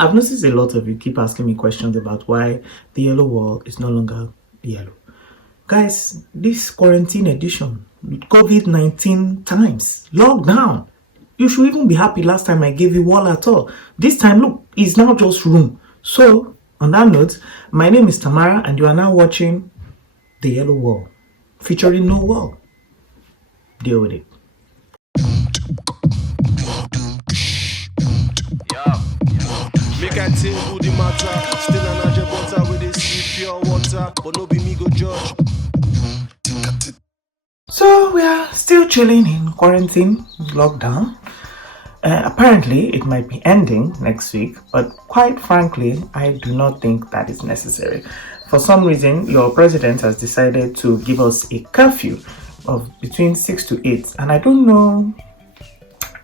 I've noticed a lot of you keep asking me questions about why the yellow wall is no longer yellow. Guys, this quarantine edition, COVID-19 times, lockdown. You should even be happy last time I gave you wall at all. This time, look, it's now just room. So, on that note, my name is Tamara and you are now watching The Yellow Wall, featuring no wall. Deal with it. Make I tell the matter. Still an agent butter with this pure water, but no be me go judge. So we are still chilling in quarantine, lockdown. Apparently, it might be ending next week, but quite frankly, I do not think that is necessary. For some reason, your president has decided to give us a curfew of between 6 to 8, and I don't know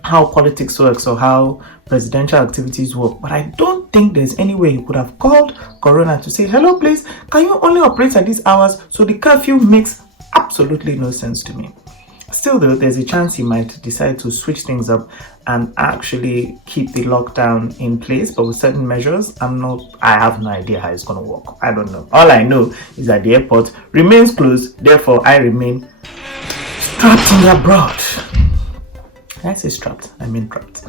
how politics works or how presidential activities work, but I don't think there's any way he could have called Corona to say, hello, please, can you only operate at these hours? So the curfew makes absolutely no sense to me. Still though, there's a chance he might decide to switch things up and actually keep the lockdown in place, but with certain measures. I have no idea how it's going to work. I don't know. All I know is that the airport remains closed, therefore I remain strapped in the abroad. I say strapped, I mean trapped.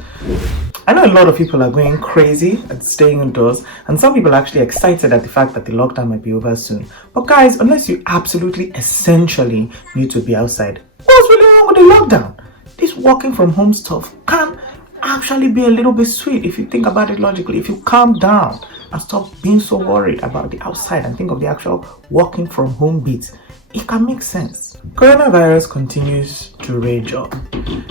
I know a lot of people are going crazy at staying indoors, and some people are actually excited at the fact that the lockdown might be over soon. But guys, unless you absolutely essentially need to be outside, what's really wrong with the lockdown? This working from home stuff can actually be a little bit sweet if you think about it logically. If you calm down and stop being so worried about the outside and think of the actual working from home bit, it can make sense. Coronavirus continues to rage on.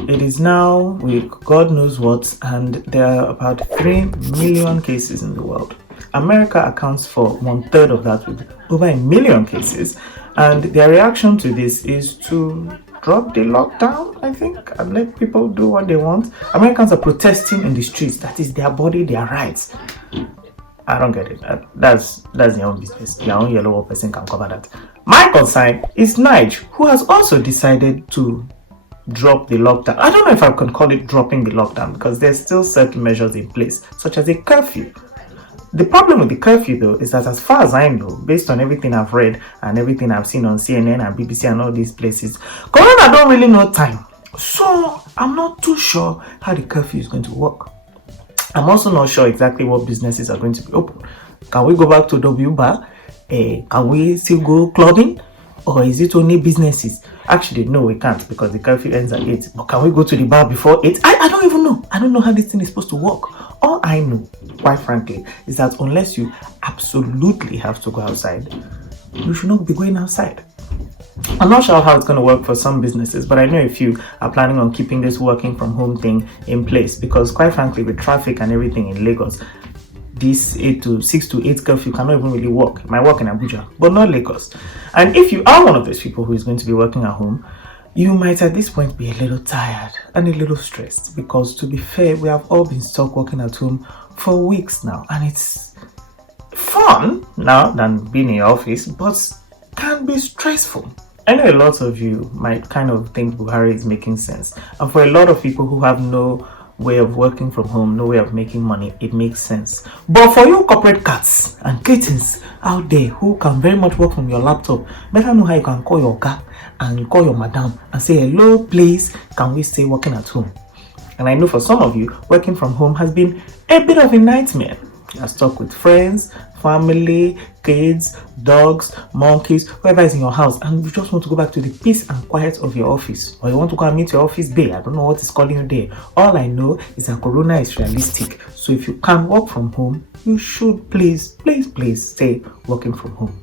It is now with God knows what, and there are about 3 million cases in the world. America accounts for 1/3 of that with over 1 million cases, and their reaction to this is to drop the lockdown, I think, and let people do what they want. Americans are protesting in the streets. That is their body, their rights. I don't get it. That's their own business. Their own yellow person can cover that. My concern is Nige, who has also decided to drop the lockdown. I don't know if I can call it dropping the lockdown because there's still certain measures in place, such as a curfew. The problem with the curfew, though, is that as far as I know, based on everything I've read and everything I've seen on CNN and BBC and all these places, Corona don't really know time. So I'm not too sure how the curfew is going to work. I'm also not sure exactly what businesses are going to be open. Can we go back to W Bar? Can we still go clubbing? Or is it only businesses? Actually, no, we can't because the curfew ends at 8. But can we go to the bar before 8? I don't even know. I don't know how this thing is supposed to work. All I know, quite frankly, is that unless you absolutely have to go outside, you should not be going outside. I'm not sure how it's going to work for some businesses, but I know a few are planning on keeping this working from home thing in place because, quite frankly, with traffic and everything in Lagos, this 6 to 8 curfew cannot even really work. It might work in Abuja, but not Lagos. And if you are one of those people who is going to be working at home, you might at this point be a little tired and a little stressed because, to be fair, we have all been stuck working at home for weeks now, and it's fun now than being in your office, but can be stressful. I know a lot of you might kind of think Buhari is making sense, and for a lot of people who have no way of working from home, no way of making money, it makes sense. But for you corporate cats and kittens out there who can very much work from your laptop, better know how you can call your car and call your madam and say, hello, please, can we stay working at home? And I know for some of you, working from home has been a bit of a nightmare. You're stuck with friends, family, kids, dogs, monkeys, whoever is in your house, and you just want to go back to the peace and quiet of your office, or you want to go and meet your office bae. I don't know what is calling you there. All I know is that Corona is realistic. So if you can work from home, you should please stay working from home.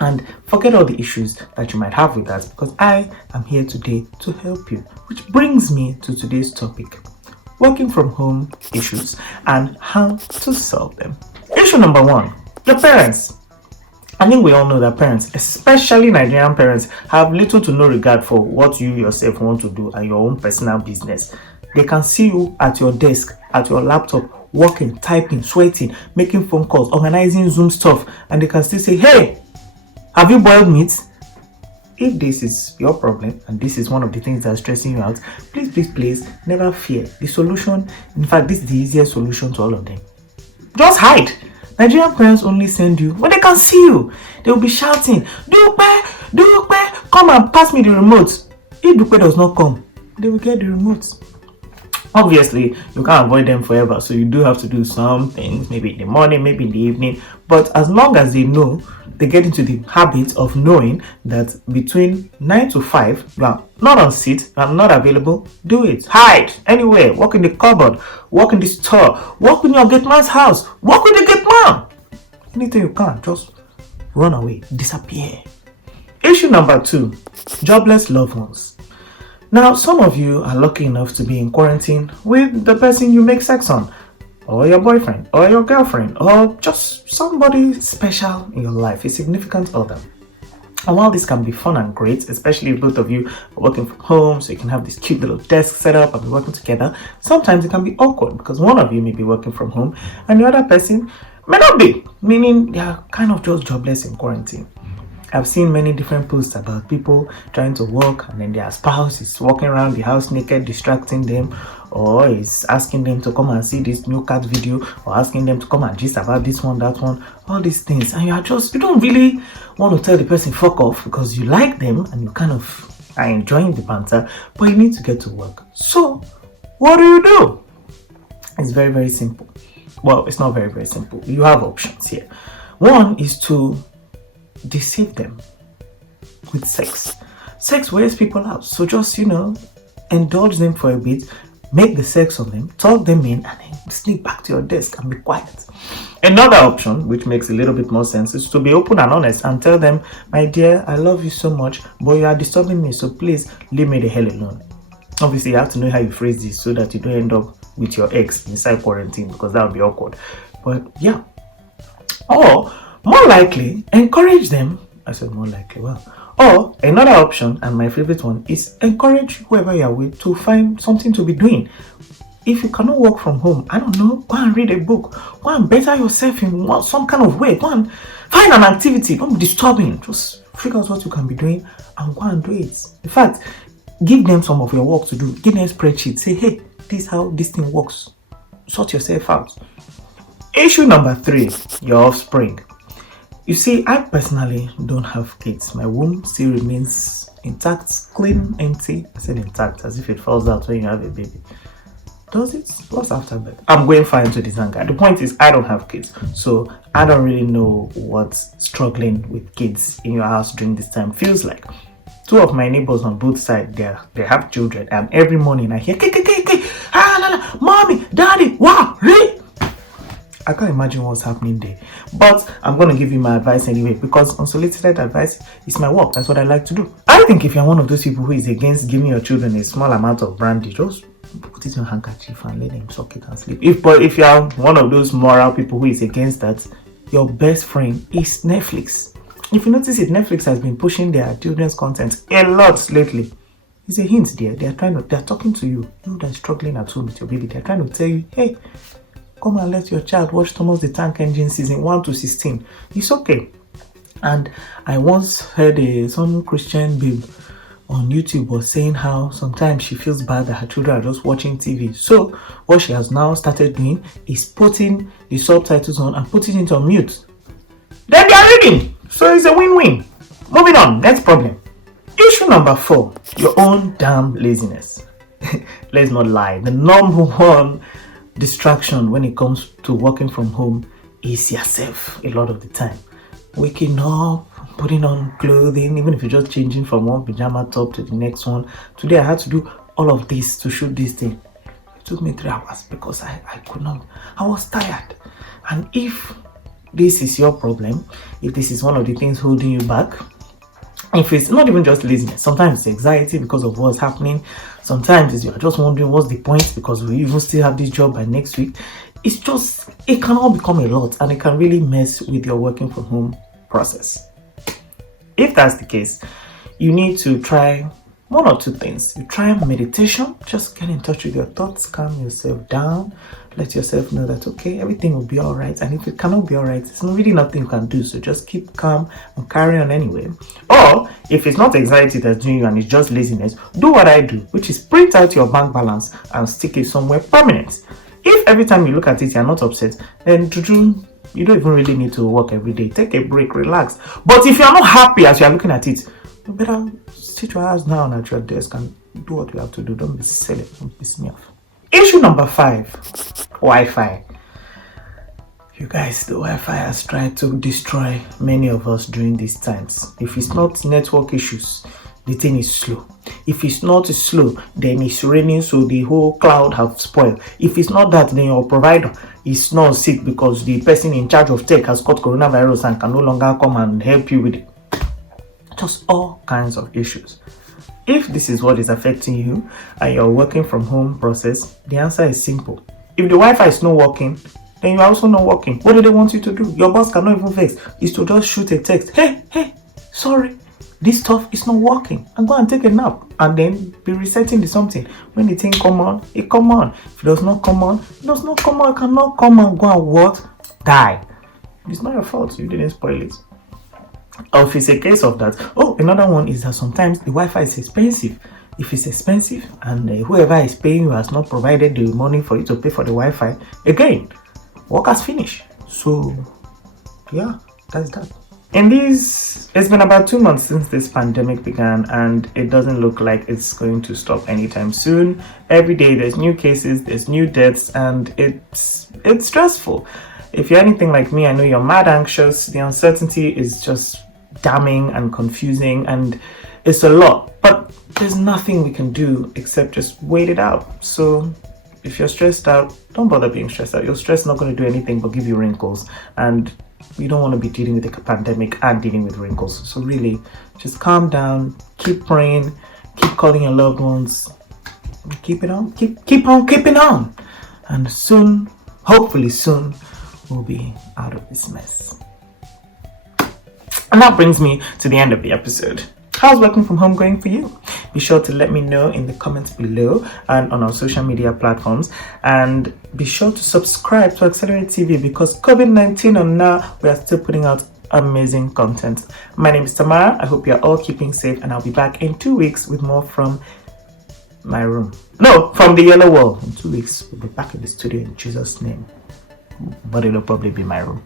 And forget all the issues that you might have with that, because I am here today to help you. Which brings me to today's topic: working from home issues and how to solve them. Issue number 1, your parents. I think we all know that parents, especially Nigerian parents, have little to no regard for what you yourself want to do and your own personal business. They can see you at your desk, at your laptop, working, typing, sweating, making phone calls, organizing Zoom stuff, and they can still say, hey, have you boiled meat? If this is your problem and this is one of the things that are stressing you out, please, never fear. The solution, in fact, this is the easiest solution to all of them. Just hide. Nigerian parents only send you when they can see you. They will be shouting, Dupe, Dupe, come and pass me the remote. If Dupe does not come, they will get the remote. Obviously, you can't avoid them forever, so you do have to do some things, maybe in the morning, maybe in the evening. But as long as they know, they get into the habit of knowing that between 9 to 5, you are not on seat, you are not available, do it. Hide anywhere, walk in the cupboard, walk in the store, walk in your gate man's house, walk with the gate man. Anything you can, just run away, disappear. Issue number 2, jobless loved ones. Now, some of you are lucky enough to be in quarantine with the person you make sex on, or your boyfriend, or your girlfriend, or just somebody special in your life, a significant other. And while this can be fun and great, especially if both of you are working from home, so you can have this cute little desk set up and be working together, sometimes it can be awkward because one of you may be working from home and the other person may not be, meaning they are kind of just jobless in quarantine. I've seen many different posts about people trying to work and then their spouse is walking around the house naked, distracting them, or is asking them to come and see this new cat video, or asking them to come and gist about this one, that one, all these things. And you don't really want to tell the person fuck off because you like them and you kind of are enjoying the banter, but you need to get to work. So, what do? It's very, very simple. Well, it's not very, very simple. You have options here. One is to deceive them with sex. Sex wears people out, so just indulge them for a bit, make the sex on them, talk them in, and then sneak back to your desk and be quiet. Another option, which makes a little bit more sense, is to be open and honest and tell them, my dear, I love you so much, but you are disturbing me, so please leave me the hell alone. Obviously, you have to know how you phrase this so that you don't end up with your ex inside quarantine, because that would be awkward. But yeah. Or more likely, encourage them. I said more likely, well. Or another option, and my favorite one, is encourage whoever you are with to find something to be doing. If you cannot work from home, I don't know, go and read a book. Go and better yourself in some kind of way. Go and find an activity. Don't be disturbing. Just figure out what you can be doing and go and do it. In fact, give them some of your work to do. Give them a spreadsheet. Say, hey, this is how this thing works. Sort yourself out. Issue number 3, your offspring. You see, I personally don't have kids. My womb still remains intact, clean, empty. I said intact as if it falls out when you have a baby. Does it? What's after birth? I'm going far into this anger. The point is, I don't have kids, so I don't really know what struggling with kids in your house during this time feels like. 2 of my neighbors on both sides, they have children, and every morning I hear, mommy, daddy, wow, really? I can't imagine what's happening there. But I'm going to give you my advice anyway, because unsolicited advice is my work. That's what I like to do. I think if you're one of those people who is against giving your children a small amount of brandy, just put it in a handkerchief and let them suck it and sleep. But if you're one of those moral people who is against that, your best friend is Netflix. If you notice it, Netflix has been pushing their children's content a lot lately. It's a hint there. They're talking to you that's struggling at home with your baby. They're trying to tell you, hey, come and let your child watch Thomas the Tank Engine season 1 to 16. It's okay. And I once heard some Christian babe on YouTube was saying how sometimes she feels bad that her children are just watching TV. So what she has now started doing is putting the subtitles on and putting it on mute. Then they are reading. So it's a win-win. Moving on, next problem. Issue number 4, your own damn laziness. Let's not lie. The number one distraction when it comes to working from home is yourself a lot of the time. Waking up, putting on clothing, even if you're just changing from one pajama top to the next one. Today I had to do all of this to shoot this thing. It took me 3 hours because I could not. I was tired. And if this is your problem, if this is one of the things holding you back, if it's not even just laziness, sometimes it's anxiety because of what's happening. Sometimes you're just wondering what's the point because we even still have this job by next week. It can all become a lot and it can really mess with your working from home process. If that's the case, you need to try 1 or 2 things. You try meditation, just get in touch with your thoughts, calm yourself down, let yourself know that okay, everything will be all right. And if it cannot be all right, it's really nothing you can do. So just keep calm and carry on anyway. Or if it's not anxiety that's doing you and it's just laziness, do what I do, which is print out your bank balance and stick it somewhere permanent. If every time you look at it, you're not upset, then Juju, you don't even really need to work every day. Take a break, relax. But if you're not happy as you're looking at it, you better sit your ass down at your desk and do what you have to do. Don't be silly. Don't piss me off. Issue number 5, Wi-Fi. You guys, the Wi-Fi has tried to destroy many of us during these times. If it's not network issues, the thing is slow. If it's not slow, then it's raining, so the whole cloud have spoiled. If it's not that, then your provider is not sick because the person in charge of tech has got coronavirus and can no longer come and help you with it. Just all kinds of issues. If this is what is affecting you and you're working from home process, the answer is simple. If the Wi-Fi is not working, then you're also not working. What do they want you to do? Your boss cannot even vex. Is to just shoot a text. Hey, sorry, this stuff is not working. And go and take a nap. And then be resetting the something. When the thing come on, it come on. If it does not come on, it does not come on. It cannot come and go and what? Die. It's not your fault. You didn't spoil it. Or if it's a case of that. Oh, another one is that sometimes the Wi-Fi is expensive. If it's expensive and whoever is paying you has not provided the money for you to pay for the Wi-Fi, again, work has finished. So yeah, that's that. It's been about 2 months since this pandemic began, and it doesn't look like it's going to stop anytime soon. Every day there's new cases, there's new deaths, and it's stressful. If you're anything like me, I know you're mad anxious. The uncertainty is just damning and confusing, and it's a lot. But there's nothing we can do except just wait it out. So if you're stressed out, don't bother being stressed out. Your stress is not going to do anything but give you wrinkles, and you don't want to be dealing with a pandemic and dealing with wrinkles. So really, just calm down, keep praying, keep calling your loved ones, keep it on, keep on keeping on, and soon, hopefully soon, we'll be out of this mess. And that brings me to the end of the episode. How's working from home going for you? Be sure to let me know in the comments below and on our social media platforms. And be sure to subscribe to Accelerate TV because COVID-19 and now we are still putting out amazing content. My name is Tamara. I hope you're all keeping safe, and I'll be back in 2 weeks with more from my room. No, from the yellow wall. In 2 weeks, we'll be back in the studio in Jesus' name. But it'll probably be my room.